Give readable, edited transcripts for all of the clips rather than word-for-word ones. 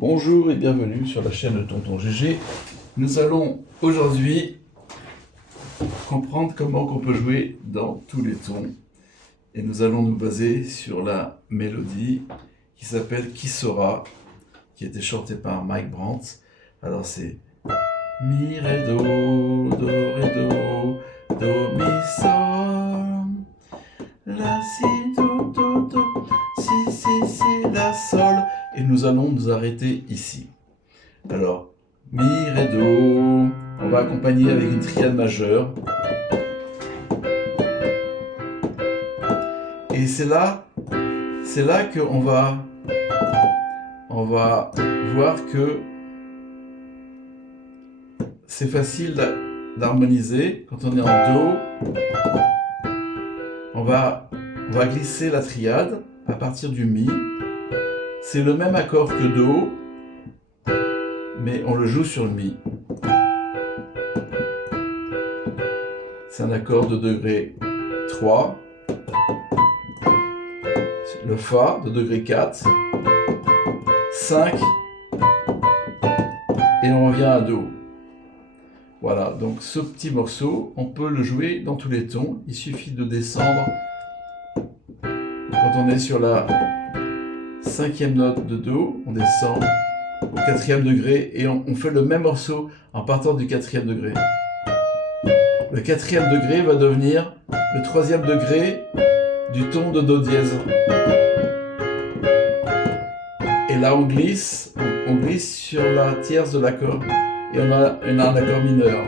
Bonjour et bienvenue sur la chaîne de Tonton GG. Nous allons aujourd'hui comprendre comment on peut jouer dans tous les tons. Et nous allons nous baser sur la mélodie qui s'appelle Qui sera, qui a été chantée par Mike Brandt. Alors c'est Mi, Ré, Do, Ré, Do, Mi, Sol, La, Si, Do, Si, La, Sol. Et nous allons nous arrêter ici. Alors, Mi, Ré, Do, on va accompagner avec une triade majeure. Et c'est là qu'on va voir que c'est facile d'harmoniser. Quand on est en Do, on va glisser la triade à partir du Mi. C'est le même accord que Do, mais on le joue sur le Mi. C'est un accord de degré 3. Le Fa de degré 4. 5. Et on revient à Do. Voilà, donc ce petit morceau, on peut le jouer dans tous les tons. Il suffit de descendre quand on est sur la 5e note de Do, on descend au 4e degré et on fait le même morceau en partant du 4e degré. Le 4e degré va devenir le 3e degré du ton de Do dièse. Et là on glisse sur la tierce de l'accord et on a un accord mineur.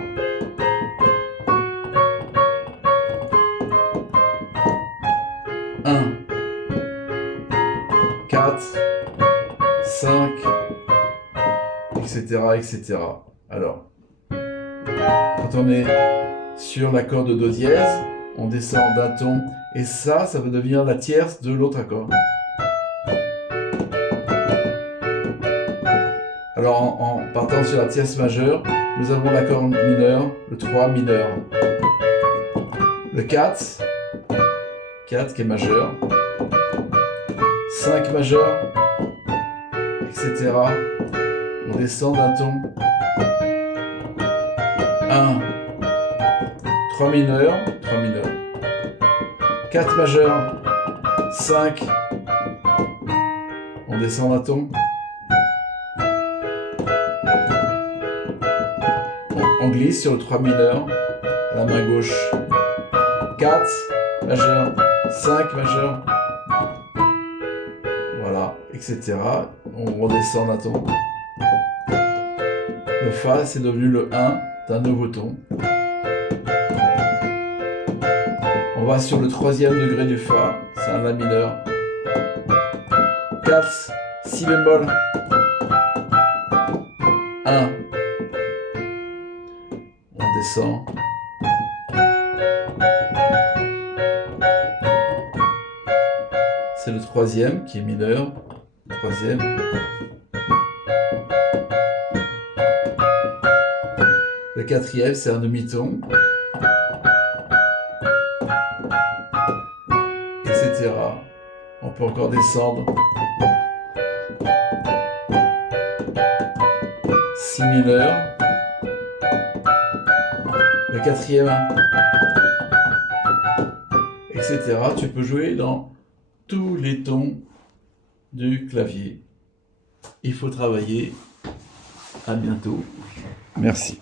Un, 4, 5, etc., etc. Alors, quand on est sur l'accord de Do dièse, on descend d'un ton, et ça va devenir la tierce de l'autre accord. Alors, en partant sur la tierce majeure, nous avons l'accord mineur, le 3 mineur, le 4 qui est majeur, 5 majeur, etc. On descend d'un ton. 1, 3 mineur, 4 majeur, 5, on descend d'un ton. On glisse sur le 3 mineur, à la main gauche. 4 majeur, 5 majeur, voilà, etc. On redescend d'un ton. Le Fa, c'est devenu le 1 d'un nouveau ton. On va sur le 3e degré du Fa, c'est un La mineur. 4, Si bémol, 1. On descend. C'est le 3e qui est mineur. 3e. Le 4e, c'est un demi-ton. Etc. On peut encore descendre. Si mineur. Le 4e. Etc. Tu peux jouer dans tous les tons du clavier. Il faut travailler. À bientôt. Merci.